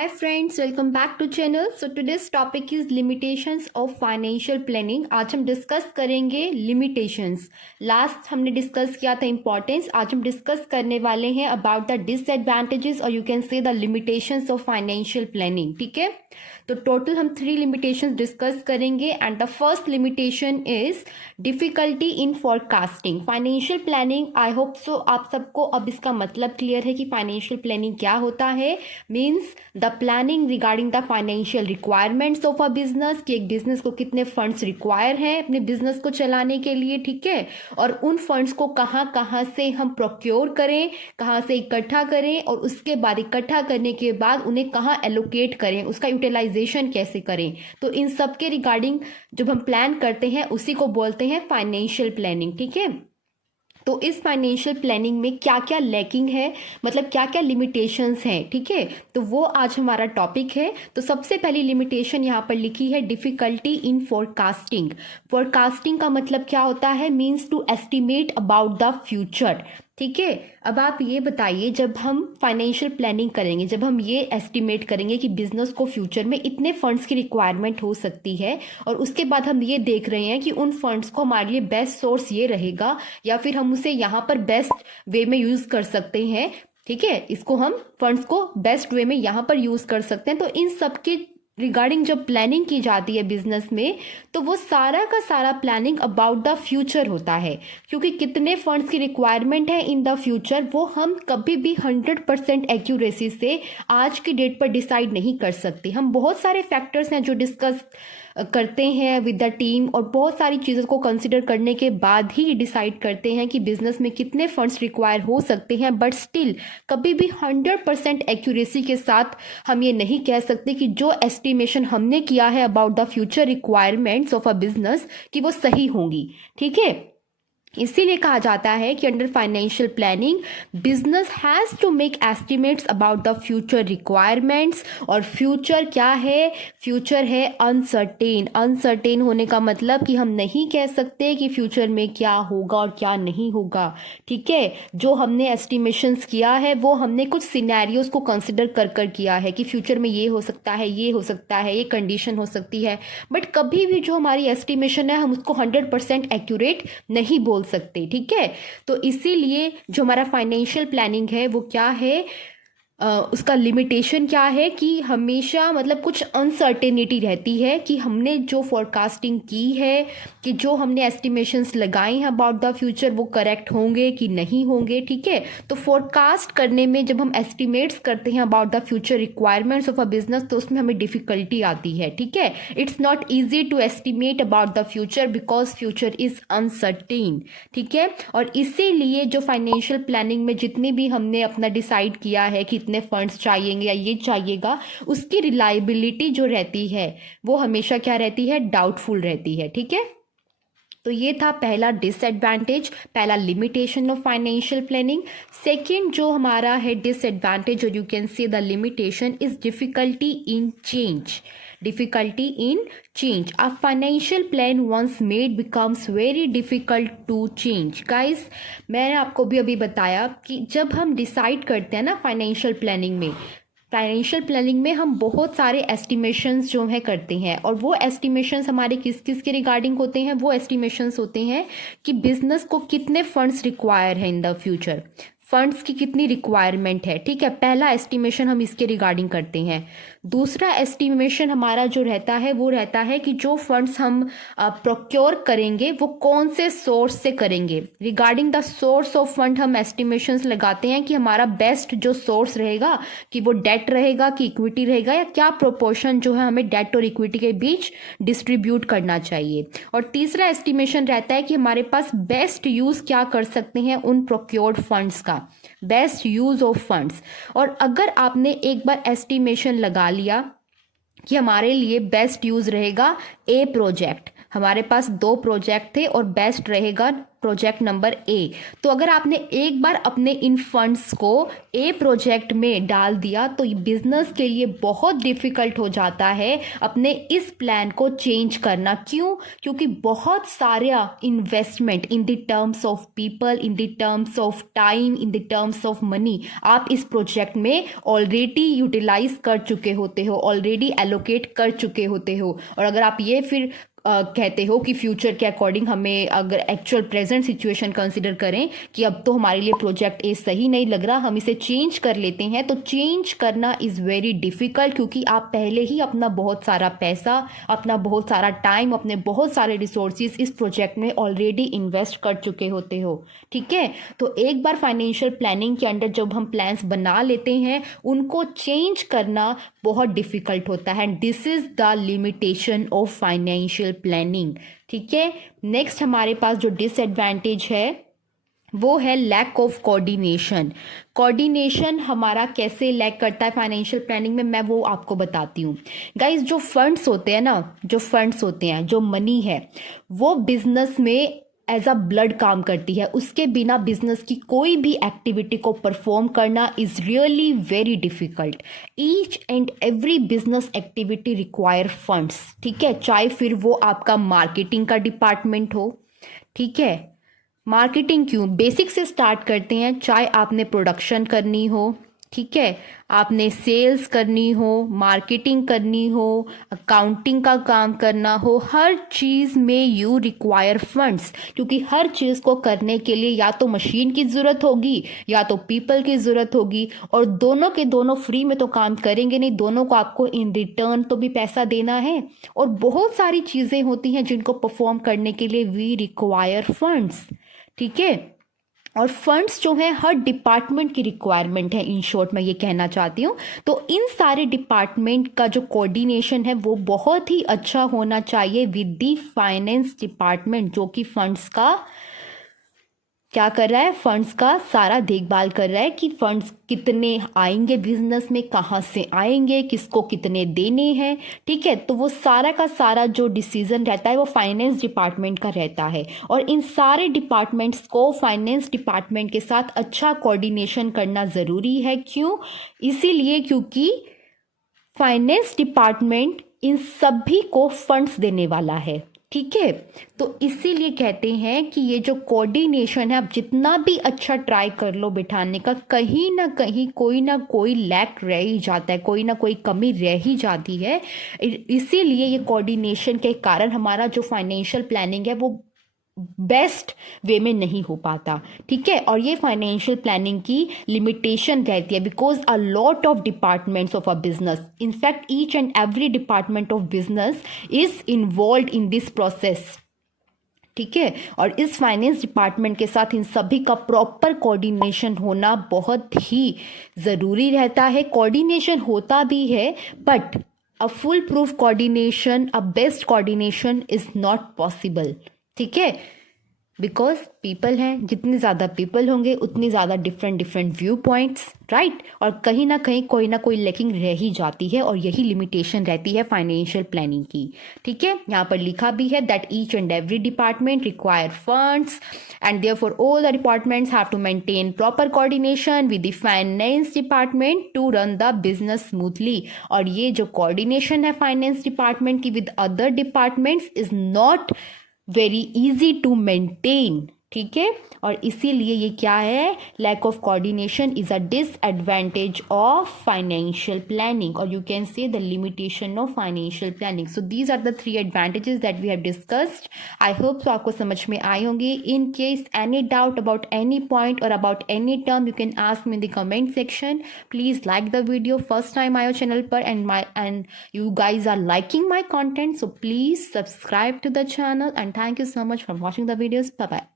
Hi friends, welcome back to channel. So today's topic is limitations of financial planning. आज हम discuss करेंगे limitations. Last हमने discuss किया था importance. आज हम डिस्कस करने वाले हैं about the disadvantages और you can say the limitations of financial planning. ठीक है, तो टोटल हम 3 limitations डिस्कस करेंगे and the first limitation is difficulty in forecasting financial planning. I hope so आप सबको अब इसका मतलब क्लियर है कि फाइनेंशियल प्लानिंग क्या होता है. Means the planning regarding the financial requirements of a business, कि एक बिजनेस को कितने फंड्स रिक्वायर हैं अपने बिजनेस को चलाने के लिए. ठीक है, और उन फंड्स को कहाँ कहाँ से हम प्रोक्योर करें, कहाँ से इकट्ठा करें और उसके बाद इकट्ठा करने के बाद उन्हें कहाँ एलोकेट करें, उसका यूटिलाइजेशन कैसे करें. तो इन सब के रिगार्डिंग जब हम प्लान करते हैं उसी को बोलते हैं फाइनेंशियल प्लानिंग. ठीक है, तो इस फाइनेंशियल प्लानिंग में क्या क्या लैकिंग है, मतलब क्या क्या लिमिटेशंस हैं. ठीक है, तो वो आज हमारा टॉपिक है. तो सबसे पहली लिमिटेशन यहाँ पर लिखी है डिफिकल्टी इन फोरकास्टिंग. फोरकास्टिंग का मतलब क्या होता है, means to estimate about the future. ठीक है, अब आप ये बताइए, जब हम फाइनेंशियल प्लानिंग करेंगे, जब हम ये एस्टिमेट करेंगे कि बिजनेस को फ्यूचर में इतने फंड्स की रिक्वायरमेंट हो सकती है और उसके बाद हम ये देख रहे हैं कि उन फंड्स को हमारे लिए बेस्ट सोर्स ये रहेगा या फिर हम उसे यहाँ पर बेस्ट वे में यूज कर सकते हैं. ठीक है, इसको हम फंड्स को बेस्ट वे में यहाँ पर यूज कर सकते हैं. तो इन सब के रिगार्डिंग जब प्लानिंग की जाती है बिजनेस में, तो वो सारा का सारा प्लानिंग अबाउट द फ्यूचर होता है, क्योंकि कितने फंड्स की रिक्वायरमेंट है इन द फ्यूचर वो हम कभी भी 100% एक्यूरेसी से आज की डेट पर डिसाइड नहीं कर सकते. हम बहुत सारे फैक्टर्स हैं जो डिस्कस करते हैं विद द टीम और बहुत सारी चीज़ों को कंसिडर करने के बाद ही डिसाइड करते हैं कि बिजनेस में कितने फंड्स रिक्वायर हो सकते हैं. बट स्टिल कभी भी 100% एक्यूरेसी के साथ हम ये नहीं कह सकते कि जो एस्टिमेशन हमने किया है about the future requirements of a business कि वो सही होंगी. ठीक है, इसीलिए कहा जाता है कि under financial planning business has to make estimates about the future requirements. और फ्यूचर क्या है, फ्यूचर है अनसर्टेन. अनसर्टेन होने का मतलब कि हम नहीं कह सकते कि फ्यूचर में क्या होगा और क्या नहीं होगा. ठीक है, जो हमने एस्टिमेशंस किया है वो हमने कुछ सिनेरियोज को कंसिडर कर कर किया है कि फ्यूचर में ये हो सकता है, ये हो सकता है, ये कंडीशन हो सकती है. बट कभी भी जो हमारी एस्टिमेशन है हम उसको 100% एक्यूरेट नहीं बोल सकते. ठीक है, तो इसीलिए जो हमारा फाइनेंशियल प्लानिंग है वो क्या है, उसका लिमिटेशन क्या है कि हमेशा मतलब कुछ अनसर्टेनिटी रहती है कि हमने जो फोरकास्टिंग की है, कि जो हमने एस्टिमेशंस लगाई हैं अबाउट द फ्यूचर वो करेक्ट होंगे कि नहीं होंगे. ठीक है, तो फोरकास्ट करने में जब हम एस्टिमेट्स करते हैं about the future requirements of a business तो उसमें हमें डिफिकल्टी आती है. ठीक है, it's not easy to estimate about the future because future is uncertain. ठीक है, और इसीलिए जो फाइनेंशियल प्लानिंग में जितनी भी हमने अपना डिसाइड किया है कि इतने फंड्स चाहिएंगे या ये चाहिएगा, उसकी रिलायबिलिटी जो रहती है वो हमेशा क्या रहती है, डाउटफुल रहती है. ठीक है, तो ये था पहला डिसएडवांटेज, पहला limitation of financial planning. Second जो हमारा है डिसएडवांटेज और you can say the limitation is difficulty in change. Difficulty in change. A financial plan once made becomes very difficult to change. Guys, मैंने आपको भी अभी बताया कि जब हम डिसाइड करते हैं ना फाइनेंशियल प्लानिंग में हम बहुत सारे एस्टिमेशंस जो है करते हैं और वो एस्टिमेशंस हमारे किस किस के रिगार्डिंग होते हैं, वो एस्टिमेशंस होते हैं कि बिजनेस को कितने फंड्स रिक्वायर है इन द फ्यूचर, फंड्स की कितनी रिक्वायरमेंट है. ठीक है, पहला एस्टिमेशन हम इसके रिगार्डिंग करते हैं. दूसरा एस्टिमेशन हमारा जो रहता है वो रहता है कि जो फंड्स हम प्रोक्योर करेंगे वो कौन से सोर्स से करेंगे. Regarding the source of fund हम एस्टिमेशंस लगाते हैं कि हमारा बेस्ट जो सोर्स रहेगा, कि वो डेट रहेगा कि इक्विटी रहेगा, या क्या प्रोपोर्शन जो है हमें डेट और इक्विटी के बीच डिस्ट्रीब्यूट करना चाहिए. और तीसरा एस्टिमेशन रहता है कि हमारे पास बेस्ट यूज क्या कर सकते हैं उन प्रोक्योर्ड फंड्स का, बेस्ट यूज ऑफ फंड्स. और अगर आपने एक बार एस्टिमेशन लगा लिया कि हमारे लिए बेस्ट यूज रहेगा ए प्रोजेक्ट, हमारे पास 2 प्रोजेक्ट थे और बेस्ट रहेगा प्रोजेक्ट नंबर ए। तो अगर आपने एक बार अपने इन फंड्स को ए प्रोजेक्ट में डाल दिया तो बिजनेस के लिए बहुत डिफिकल्ट हो जाता है अपने इस प्लान को चेंज करना। क्यों? क्योंकि बहुत सारा investment in the terms of people, in the terms of time, in the terms of money आप इस प्रोजेक्ट में ऑलरेडी यूटिलाइज कर चुके होते हो, ऑलरेडी एलोकेट कर चुके होते हो। और अगर आप ये फिर कहते हो कि फ्यूचर के अकॉर्डिंग हमें अगर एक्चुअल प्रेजेंट सिचुएशन कंसिडर करें कि अब तो हमारे लिए प्रोजेक्ट ए सही नहीं लग रहा, हम इसे चेंज कर लेते हैं, तो चेंज करना इज़ वेरी डिफ़िकल्ट, क्योंकि आप पहले ही अपना बहुत सारा पैसा, अपना बहुत सारा टाइम, अपने बहुत सारे रिसोर्सेज इस प्रोजेक्ट में ऑलरेडी इन्वेस्ट कर चुके होते हो। ठीक है, तो एक बार फाइनेंशियल प्लानिंग के अंडर जब हम प्लान्स बना लेते हैं उनको चेंज करना बहुत डिफ़िकल्ट होता है। And this is the limitation of financial planning. ठीक है, नेक्स्ट हमारे पास जो डिसएडवांटेज है वो है लैक ऑफ कोऑर्डिनेशन। कोऑर्डिनेशन हमारा कैसे लैक करता है फाइनेंशियल प्लानिंग में, मैं वो आपको बताती हूँ। गाइज, जो फंड्स होते हैं ना, जो फंड्स होते हैं, जो मनी है, वो बिजनेस में एज अ ब्लड काम करती है। उसके बिना बिजनेस की कोई भी एक्टिविटी को परफॉर्म करना is really very difficult. Each and every business activity require funds. ठीक है, चाहे फिर वो आपका मार्केटिंग का डिपार्टमेंट हो। ठीक है, मार्केटिंग क्यों, बेसिक से स्टार्ट करते हैं। चाहे आपने प्रोडक्शन करनी हो, ठीक है, आपने सेल्स करनी हो, मार्केटिंग करनी हो, अकाउंटिंग का काम करना हो, हर चीज़ में यू रिक्वायर फंड्स, क्योंकि हर चीज़ को करने के लिए या तो मशीन की ज़रूरत होगी या तो पीपल की ज़रूरत होगी, और दोनों के दोनों फ्री में तो काम करेंगे नहीं, दोनों को आपको इन रिटर्न तो भी पैसा देना है। और बहुत सारी चीज़ें होती हैं जिनको परफॉर्म करने के लिए वी रिक्वायर फंड्स। ठीक है, और फंड्स जो हैं हर डिपार्टमेंट की रिक्वायरमेंट है, इन शॉर्ट मैं ये कहना चाहती हूँ। तो इन सारे डिपार्टमेंट का जो कोऑर्डिनेशन है वो बहुत ही अच्छा होना चाहिए विद द फाइनेंस डिपार्टमेंट, जो कि फंड्स का क्या कर रहा है, फंड्स का सारा देखभाल कर रहा है कि फंड्स कितने आएंगे बिजनेस में, कहाँ से आएंगे, किसको कितने देने हैं। ठीक है, तो वो सारा का सारा जो डिसीजन रहता है वो फाइनेंस डिपार्टमेंट का रहता है, और इन सारे डिपार्टमेंट्स को फाइनेंस डिपार्टमेंट के साथ अच्छा कोऑर्डिनेशन करना ज़रूरी है। क्यों? इसीलिए क्योंकि फाइनेंस डिपार्टमेंट इन सभी को फंड्स देने वाला है। ठीक है, तो इसीलिए कहते हैं कि ये जो कोऑर्डिनेशन है, आप जितना भी अच्छा ट्राई कर लो बिठाने का, कहीं ना कहीं कोई ना कोई लैक रह ही जाता है, कोई ना कोई कमी रह ही जाती है। इसीलिए ये कोऑर्डिनेशन के कारण हमारा जो फाइनेंशियल प्लानिंग है वो बेस्ट वे में नहीं हो पाता। ठीक है, और ये फाइनेंशियल प्लानिंग की लिमिटेशन रहती है, because a lot of departments of a business, in fact each and every department of business is involve in this process. ठीक है, और इस फाइनेंस डिपार्टमेंट के साथ इन सभी का प्रॉपर कोऑर्डिनेशन होना बहुत ही ज़रूरी रहता है। कोऑर्डिनेशन होता भी है, but a full proof coordination, a best coordination is not possible. ठीक है, बिकॉज पीपल हैं, जितने ज़्यादा पीपल होंगे उतनी ज़्यादा डिफरेंट व्यू पॉइंट्स, राइट, और कहीं ना कहीं कोई ना कोई लैकिंग रह ही जाती है, और यही लिमिटेशन रहती है फाइनेंशियल प्लानिंग की। ठीक है, यहाँ पर लिखा भी है that each and every department require funds and therefore all the departments have to maintain proper coordination with the finance department to run the business smoothly. और ये जो कोऑर्डिनेशन है फाइनेंस डिपार्टमेंट की with other departments is not very easy to maintain. ठीक है, और इसीलिए ये क्या है, lack of coordination is a disadvantage of financial planning, और you can say the limitation of financial planning. So these are the 3 advantages that we have discussed. I hope तो आपको समझ में आई होंगी। In case any doubt about any point और about any term, you can ask me in the comment section. Please like the video, first time आयो channel पर, and you guys are liking my content, so please subscribe to the channel, and thank you so much for watching the videos. Bye bye.